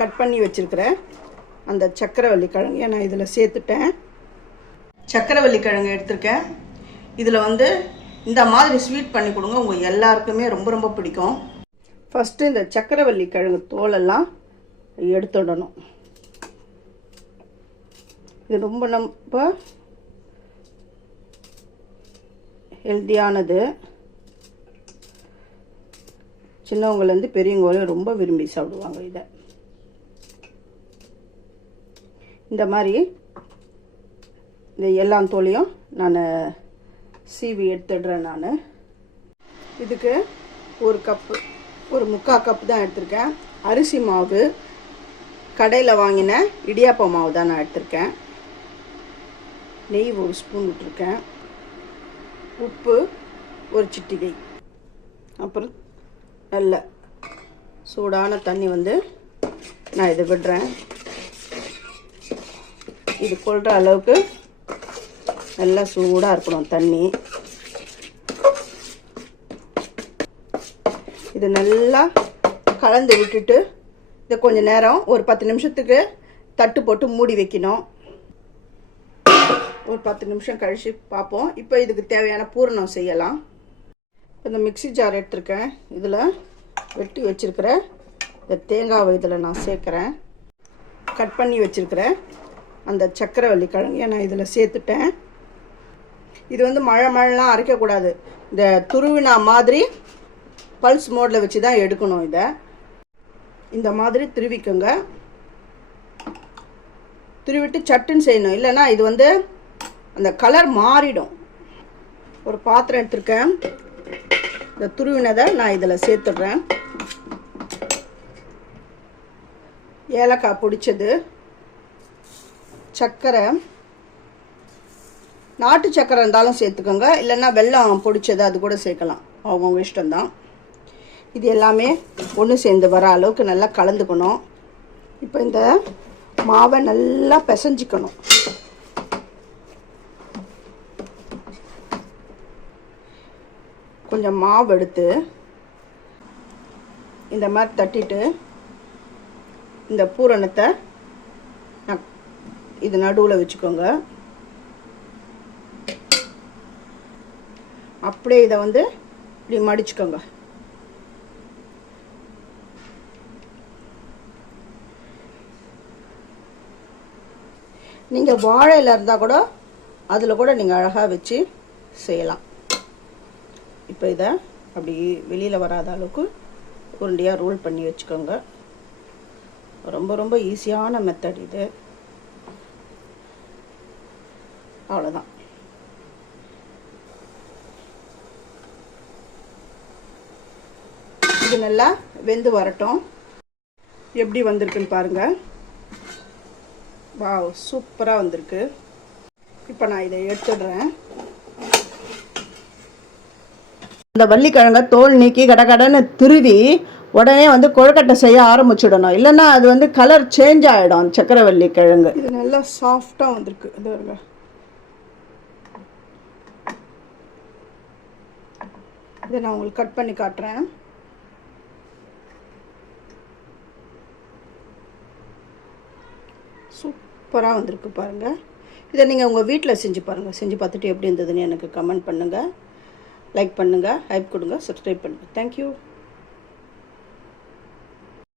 Cut பண்ணி வச்சுருக்கிறேன் அந்த சக்கரவள்ளி கிழங்கு நான் இதில் சேர்த்துட்டேன். சக்கரவள்ளி கிழங்கு எடுத்திருக்கேன். இதில் வந்து இந்த மாதிரி ஸ்வீட் பண்ணி கொடுங்க, உங்கள் எல்லாருக்குமே ரொம்ப ரொம்ப பிடிக்கும். ஃபஸ்ட்டு இந்த சக்கரவள்ளி கிழங்கு தோலெல்லாம் எடுத்துடணும். இது ரொம்ப ரொம்ப ஹெல்த்தியானது. சின்னவங்கலேருந்து பெரியவங்களும் ரொம்ப விரும்பி சாப்பிடுவாங்க. இதை இந்த மாதிரி இந்த எல்லா தோலையும் நான் சீவி எடுத்துடுறேன். நான் இதுக்கு ஒரு கப்பு, ஒரு 3/4 கப்பு தான் எடுத்திருக்கேன். அரிசி மாவு, கடையில் வாங்கின இடியாப்ப மாவு தான் நான் எடுத்திருக்கேன். நெய் 1 ஸ்பூன் விட்டுருக்கேன். உப்பு 1 சிட்டிகை. அப்புறம் நல்ல சூடான தண்ணி வந்து நான் இதை விடுறேன். இது கொள்கிற அளவுக்கு நல்லா சூடாக இருக்கணும் தண்ணி. இது நல்லா கலந்து விட்டுட்டு இதை கொஞ்சம் நேரம் ஒரு 10 நிமிஷத்துக்கு தட்டு போட்டு மூடி வைக்கணும். ஒரு 10 நிமிஷம் கழித்து பார்ப்போம். இப்போ இதுக்கு தேவையான பூரணம் செய்யலாம். இந்த மிக்ஸி ஜார் எடுத்துருக்கேன். இதில் வெட்டி வச்சுருக்கிற இந்த தேங்காவை இதில் நான் சேர்க்குறேன். கட் பண்ணி வச்சுருக்கிறேன் அந்த சக்கரவள்ளி கிழங்கு நான் இதில் சேர்த்துட்டேன். இது வந்து மழைலாம் அரைக்கக்கூடாது. இந்த துருவினா மாதிரி பல்ஸ் மோடில் வச்சு தான் எடுக்கணும். இதை இந்த மாதிரி திருவிக்கோங்க. திருவிட்டு சட்டுன்னு செய்யணும், இல்லைன்னா இது வந்து அந்த கலர் மாறிடும். ஒரு பாத்திரம் எடுத்துருக்கேன். இந்த துருவினதை நான் இதில் சேர்த்துடுறேன். ஏலக்காய் பொடிச்சது, சர்க்கரை, நாட்டு சர்க்கரை இருந்தாலும் சேர்த்துக்கோங்க, இல்லைன்னா வெல்லம் பொடிச்சது அது கூட சேர்க்கலாம், அவங்கவுங்க இஷ்டம்தான். இது எல்லாமே ஒன்று சேர்ந்து வர அளவுக்கு நல்லா கலந்துக்கணும். இப்போ இந்த மாவை நல்லா பிசைஞ்சிக்கணும். கொஞ்சம் மாவு எடுத்து இந்த மாதிரி தட்டிட்டு இந்த பூரணத்தை இது நடுவில் வச்சுக்கோங்க. அப்படியே இதை வந்து இப்படி மடிச்சுக்கோங்க. நீங்கள் வாழையில் இருந்தால் கூட அதில் கூட நீங்கள் அழகாக வச்சு செய்யலாம். இப்போ இதை அப்படி வெளியில் வராத அளவுக்கு உருண்டையாக ரோல் பண்ணி வச்சுக்கோங்க. ரொம்ப ரொம்ப ஈஸியான மெத்தட் இது. அவ்வளோதான். இது நல்லா வெந்து வரட்டும். எப்படி வந்திருக்குன்னு பாருங்கள். வாவ், சூப்பராக வந்திருக்கு. இப்போ நான் இதை எடுத்துடுறேன். இந்த வள்ளிக்கிழங்கை தோல் நீக்கி கடகடன்னு திருவி உடனே வந்து கொழுக்கட்டை செய்ய ஆரம்பிச்சிடணும், இல்லைன்னா அது வந்து கலர் சேஞ்ச் ஆகிடும். சக்கரவள்ளி கிழங்கு இது நல்லா சாஃப்டாக வந்திருக்கு. இது வருங்க. இதை நான் உங்களுக்கு கட் பண்ணி காட்டுறேன். சூப்பராக வந்திருக்கு பாருங்கள். இதை நீங்கள் உங்கள் வீட்டில் செஞ்சு பாருங்கள். செஞ்சு பார்த்துட்டு எப்படி இருந்ததுன்னு எனக்கு கமெண்ட் பண்ணுங்கள், லைக் பண்ணுங்கள், ஹைப் கொடுங்க, சப்ஸ்கிரைப் பண்ணுங்கள். தேங்க்யூ.